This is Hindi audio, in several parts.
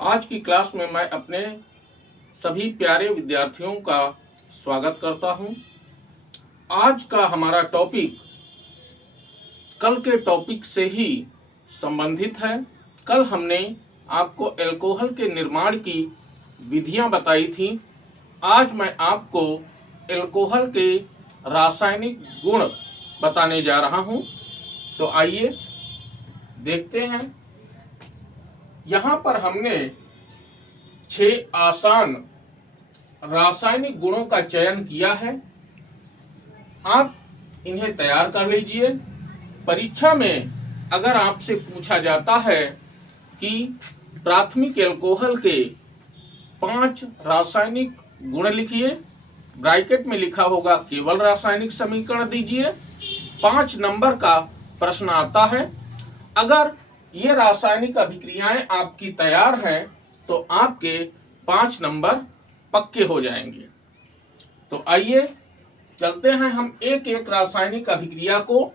आज की क्लास में मैं अपने सभी प्यारे विद्यार्थियों का स्वागत करता हूं। आज का हमारा टॉपिक कल के टॉपिक से ही संबंधित है। कल हमने आपको अल्कोहल के निर्माण की विधियां बताई थी। आज मैं आपको अल्कोहल के रासायनिक गुण बताने जा रहा हूं। तो आइए देखते हैं। यहाँ पर हमने 6 आसान रासायनिक गुणों का चयन किया है। आप इन्हें तैयार कर लीजिए। परीक्षा में अगर आपसे पूछा जाता है कि प्राथमिक अल्कोहल के 5 रासायनिक गुण लिखिए, ब्रैकेट में लिखा होगा केवल रासायनिक समीकरण दीजिए, 5 नंबर का प्रश्न आता है। अगर ये रासायनिक अभिक्रियाएं आपकी तैयार हैं तो आपके 5 नंबर पक्के हो जाएंगे। तो आइए चलते हैं, हम एक एक रासायनिक अभिक्रिया को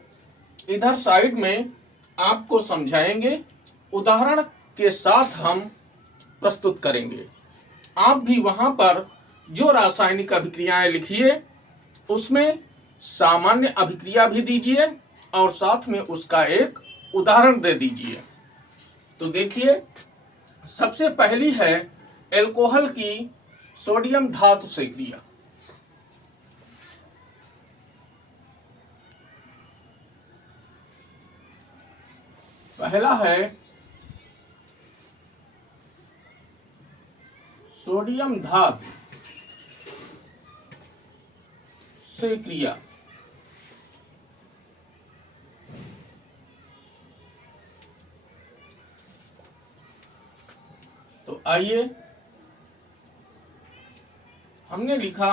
इधर साइड में आपको समझाएंगे, उदाहरण के साथ हम प्रस्तुत करेंगे। आप भी वहां पर जो रासायनिक अभिक्रियाएं लिखिए उसमें सामान्य अभिक्रिया भी दीजिए और साथ में उसका एक उदाहरण दे दीजिए। तो देखिए, सबसे पहली है अल्कोहल की सोडियम धातु से क्रिया। पहला है सोडियम धातु से क्रिया। तो आइए, हमने लिखा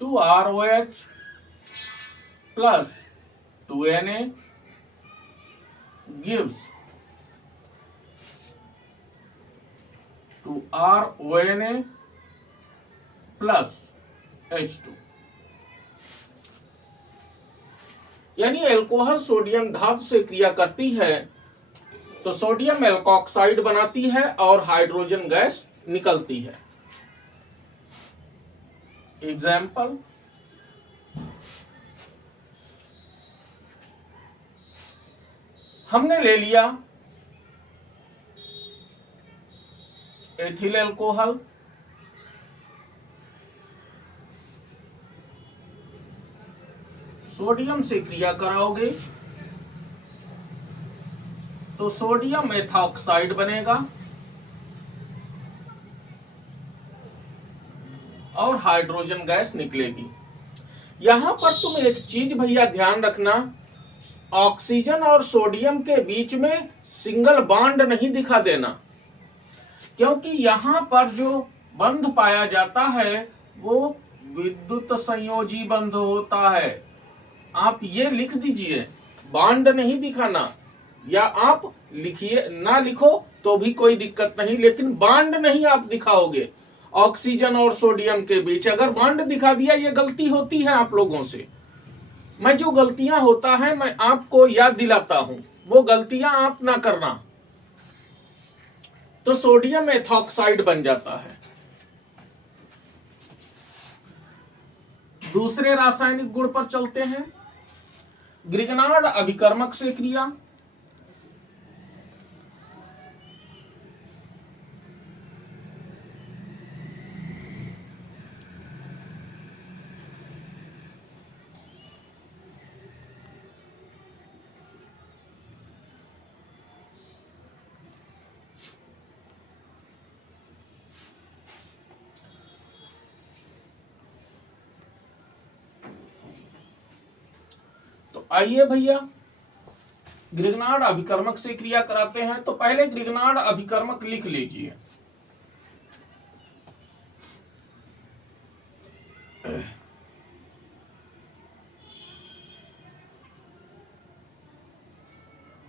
2ROH plus 2Na gives 2RONA plus H2। यानी अल्कोहल सोडियम धातु से क्रिया करती है तो सोडियम एल्कोक्साइड बनाती है और हाइड्रोजन गैस निकलती है। एग्जाम्पल, हमने ले लिया एथिल अल्कोहल, सोडियम से क्रिया कराओगे तो सोडियम एथॉक्साइड बनेगा और हाइड्रोजन गैस निकलेगी। यहां पर तुम एक चीज भैया ध्यान रखना, ऑक्सीजन और सोडियम के बीच में सिंगल बॉन्ड नहीं दिखा देना, क्योंकि यहां पर जो बंध पाया जाता है वो विद्युत संयोजी बंध होता है। आप ये लिख दीजिए, बॉन्ड नहीं दिखाना, या आप लिखिए, ना लिखो तो भी कोई दिक्कत नहीं, लेकिन बॉन्ड नहीं आप दिखाओगे ऑक्सीजन और सोडियम के बीच। अगर बॉन्ड दिखा दिया, ये गलती होती है आप लोगों से। मैं जो गलतियां होता है मैं आपको याद दिलाता हूं, वो गलतियां आप ना करना। तो सोडियम एथॉक्साइड बन जाता है। दूसरे रासायनिक गुण पर चलते हैं, ग्रिगनार्ड अभिकर्मक से क्रिया। तो आइए भैया, ग्रिगनार्ड अभिकर्मक से क्रिया कराते हैं। तो पहले ग्रिगनार्ड अभिकर्मक लिख लीजिए।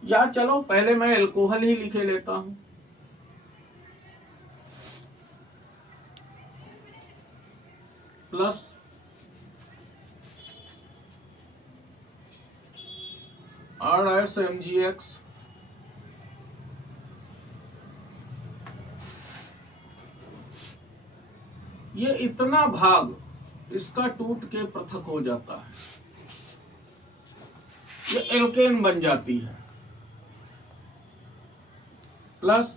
या चलो पहले मैं अल्कोहल ही लिखे लेता हूं। प्लस RSMgX ये इतना भाग इसका टूट के पृथक हो जाता है, ये एल्केन बन जाती है, प्लस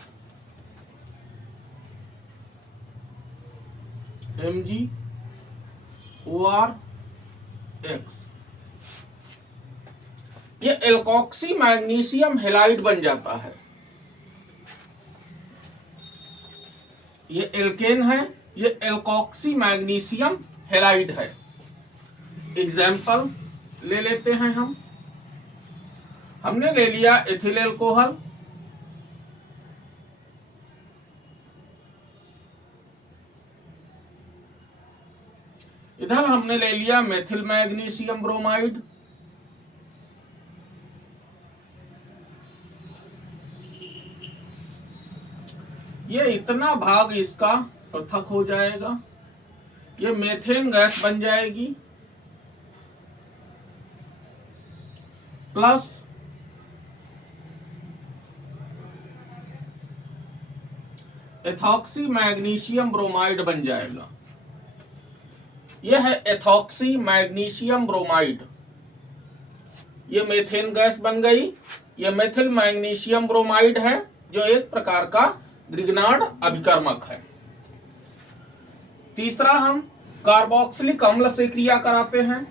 MgOR ये एल्कोक्सी मैग्नीशियम हैलाइड बन जाता है। ये एल्केन है, ये एल्कोक्सी मैग्नीशियम हैलाइड है। एग्जाम्पल ले लेते हैं हमने ले लिया एथिल एल्कोहल, इधर हमने ले लिया मेथिल मैग्नीशियम ब्रोमाइड, ये इतना भाग इसका पृथक हो जाएगा, ये मेथेन गैस बन जाएगी, प्लस एथॉक्सी मैग्नीशियम ब्रोमाइड बन जाएगा। यह है एथॉक्सी मैग्नीशियम ब्रोमाइड, ये मेथेन गैस बन गई। ये मेथिल मैग्नीशियम ब्रोमाइड है जो एक प्रकार का ग्रिग्नार्ड अभिकर्मक है। तीसरा हम कार्बोक्सिलिक अम्ल से क्रिया कराते हैं।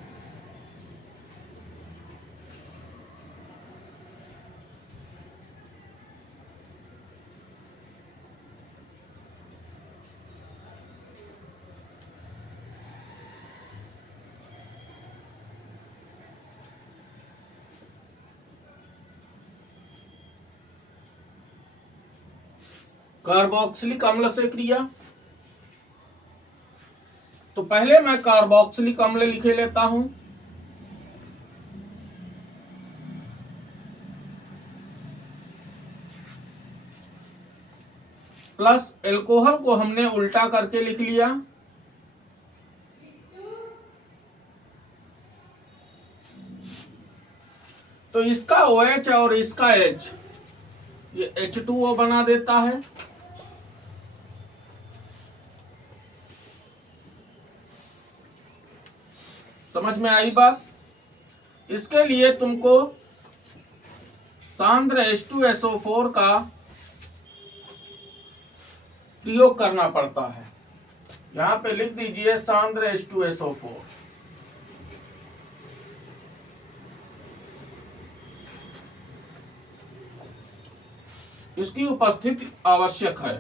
कार्बोक्सिलिक अम्ल से क्रिया, तो पहले मैं कार्बोक्सिलिक अम्ल लिखे लेता हूं, प्लस एल्कोहल को हमने उल्टा करके लिख लिया, तो इसका OH और इसका H ये H2O बना देता है। समझ में आई बात? इसके लिए तुमको सांद्र H2SO4 का प्रयोग करना पड़ता है। यहां पे लिख दीजिए सांद्र H2SO4। इसकी उपस्थिति आवश्यक है।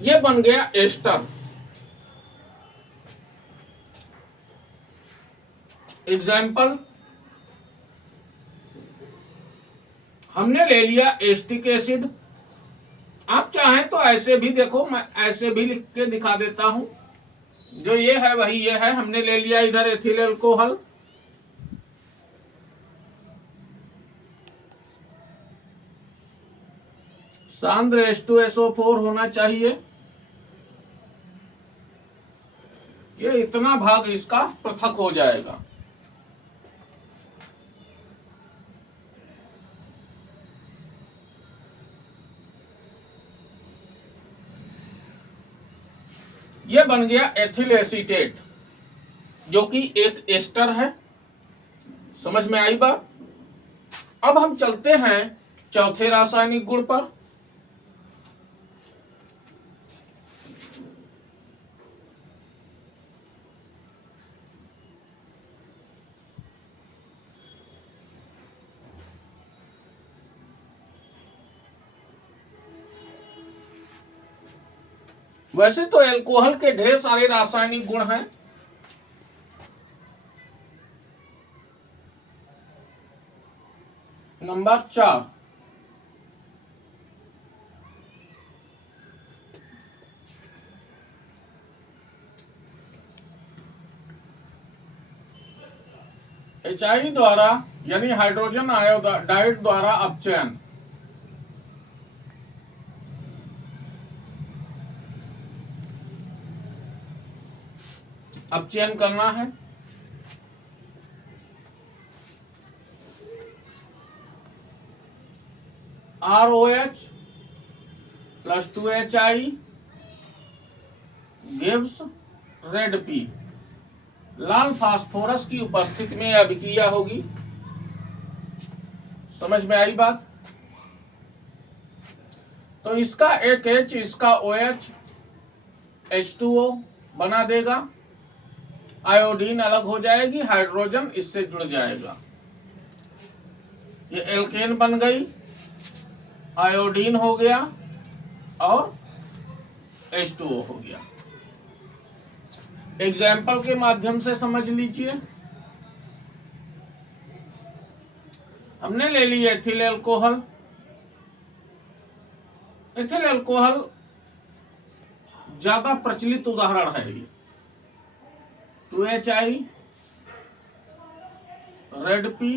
ये बन गया एस्टर। एग्जाम्पल हमने ले लिया एस्टिक एसिड, आप चाहें तो ऐसे भी देखो, मैं ऐसे भी लिख के दिखा देता हूं। जो ये है वही ये है। हमने ले लिया इधर एथिल एल्कोहल, सांद्र H2SO4 होना चाहिए। ये इतना भाग इसका पृथक हो जाएगा। ये बन गया एथिल एसीटेट, जो कि एक एस्टर है। समझ में आई बात? अब हम चलते हैं चौथे रासायनिक गुण पर। वैसे तो एल्कोहल के ढेर सारे रासायनिक गुण हैं, नंबर 4 HI द्वारा यानी हाइड्रोजन आयोडाइड द्वारा अपचयन। अपचयन करना है। ROH plus 2HI gives red P। लाल फास्फोरस की उपस्थिति में यह अभिक्रिया होगी। समझ में आई बात? तो इसका एक H, इसका OH H2O बना देगा, आयोडीन अलग हो जाएगी, हाइड्रोजन इससे जुड़ जाएगा, ये एल्केन बन गई, आयोडीन हो गया और H2O हो गया। एग्जाम्पल के माध्यम से समझ लीजिए। हमने ले ली एथिल एल्कोहल। एथिल एल्कोहल ज्यादा प्रचलित उदाहरण है ये। 2HI रेड P,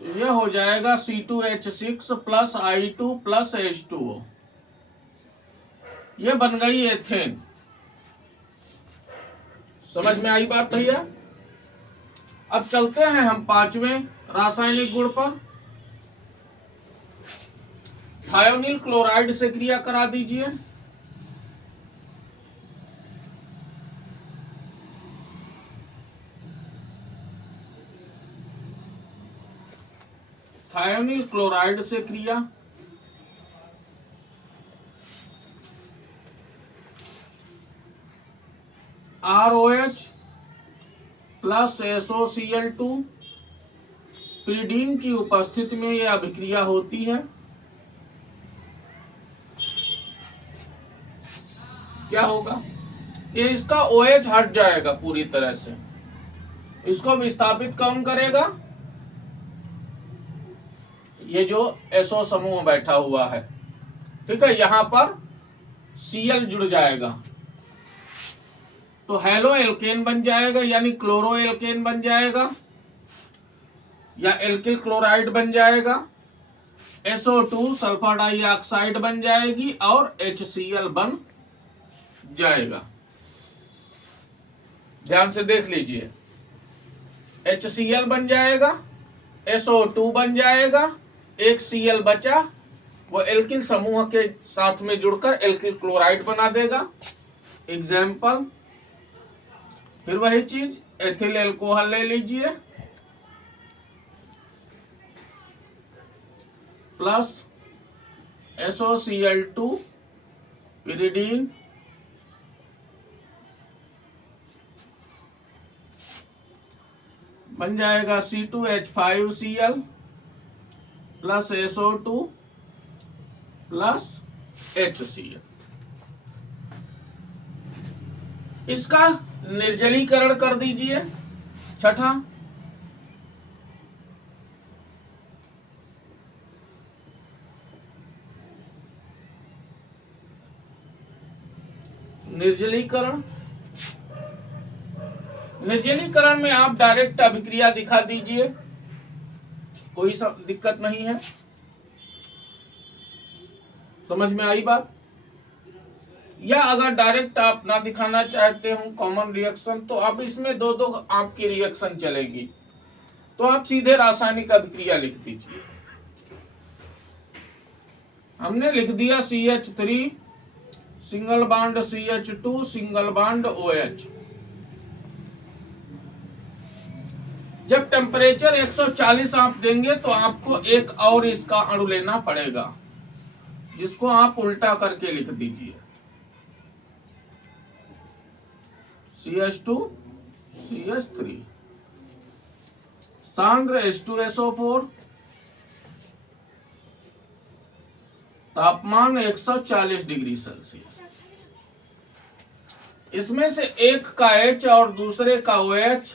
तो यह हो जाएगा C2H6 plus I2 plus H2O। यह बन गई एथेन। समझ में आई बात भैया? अब चलते हैं हम पांचवें रासायनिक गुण पर। थायोनिल क्लोराइड से क्रिया करा दीजिए। थायोनिल क्लोराइड से क्रिया, ROH प्लस SOCl2 पीडीन की उपस्थिति में यह अभिक्रिया होती है। क्या होगा? ये इसका OH हट जाएगा पूरी तरह से। इसको विस्थापित कौन करेगा? ये जो SO समूह बैठा हुआ है, ठीक है, यहां पर Cl जुड़ जाएगा तो हेलो एल्केन बन जाएगा, यानी क्लोरो एल्केन बन जाएगा या एल्किल क्लोराइड बन जाएगा। SO2 सल्फर डाइऑक्साइड बन जाएगी और HCl बन जाएगा। ध्यान से देख लीजिए, HCl बन जाएगा, SO2 बन जाएगा, एक Cl बचा, वो एल्किल समूह के साथ में जुड़कर एल्किल क्लोराइड बना देगा। एग्जाम्पल, फिर वही चीज, एथिल एल्कोहल ले लीजिए प्लस SOCl2 पिरिडीन बन जाएगा C2H5Cl plus SO2 plus HCl। इसका निर्जलीकरण कर दीजिए। छठा, निर्जलीकरण। निर्जलीकरण में आप डायरेक्ट अभिक्रिया दिखा दीजिए, कोई दिक्कत नहीं है। समझ में आई बात? या अगर डायरेक्ट आप ना दिखाना चाहते हो कॉमन रिएक्शन, तो अब इसमें दो दो आपकी रिएक्शन चलेगी, तो आप सीधे रासायनिक अभिक्रिया लिख दीजिए। हमने लिख दिया CH3 single bond CH2 single bond OH। जब टेम्परेचर 140 आप देंगे तो आपको एक और इसका अणु लेना पड़ेगा, जिसको आप उल्टा करके लिख दीजिए, CH2 CH3 सांद्र H2SO4, तापमान 140 डिग्री सेल्सियस। इसमें से एक का H और दूसरे का OH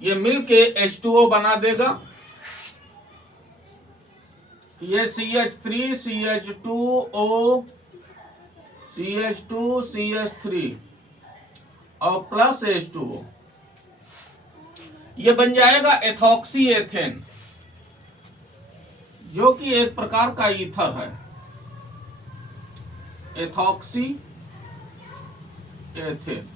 ये मिलके H2O बना देगा। ये CH3 CH2O CH2 CH3 और प्लस H2O, ये बन जाएगा एथॉक्सी एथेन, जो कि एक प्रकार का ईथर है। Ethoxy ethane.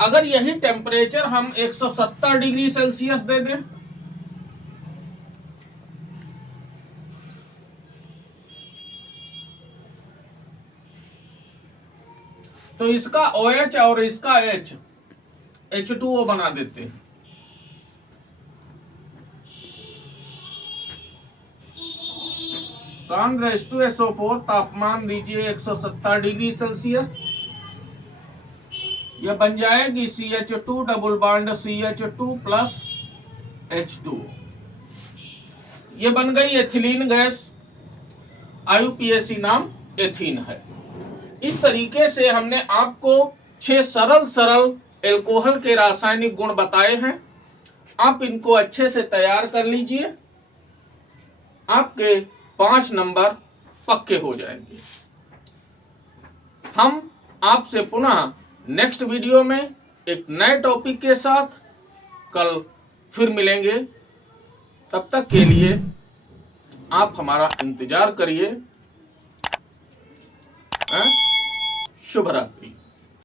अगर यही टेम्परेचर हम 170 डिग्री सेल्सियस दे दें तो इसका OH और इसका H H2O बना देते हैं। सांद्र H2SO4 तापमान दीजिए 170 डिग्री सेल्सियस। यह बन जाएगी CH2 double bond CH2 plus H2। ये बन गई एथिलीन गैस, IUPAC नाम एथीन है। इस तरीके से हमने आपको 6 सरल एल्कोहल के रासायनिक गुण बताए हैं। आप इनको अच्छे से तैयार कर लीजिए, आपके 5 नंबर पक्के हो जाएंगे। हम आपसे पुनः नेक्स्ट वीडियो में एक नए टॉपिक के साथ कल फिर मिलेंगे। तब तक के लिए आप हमारा इंतजार करिए। शुभ रात्रि।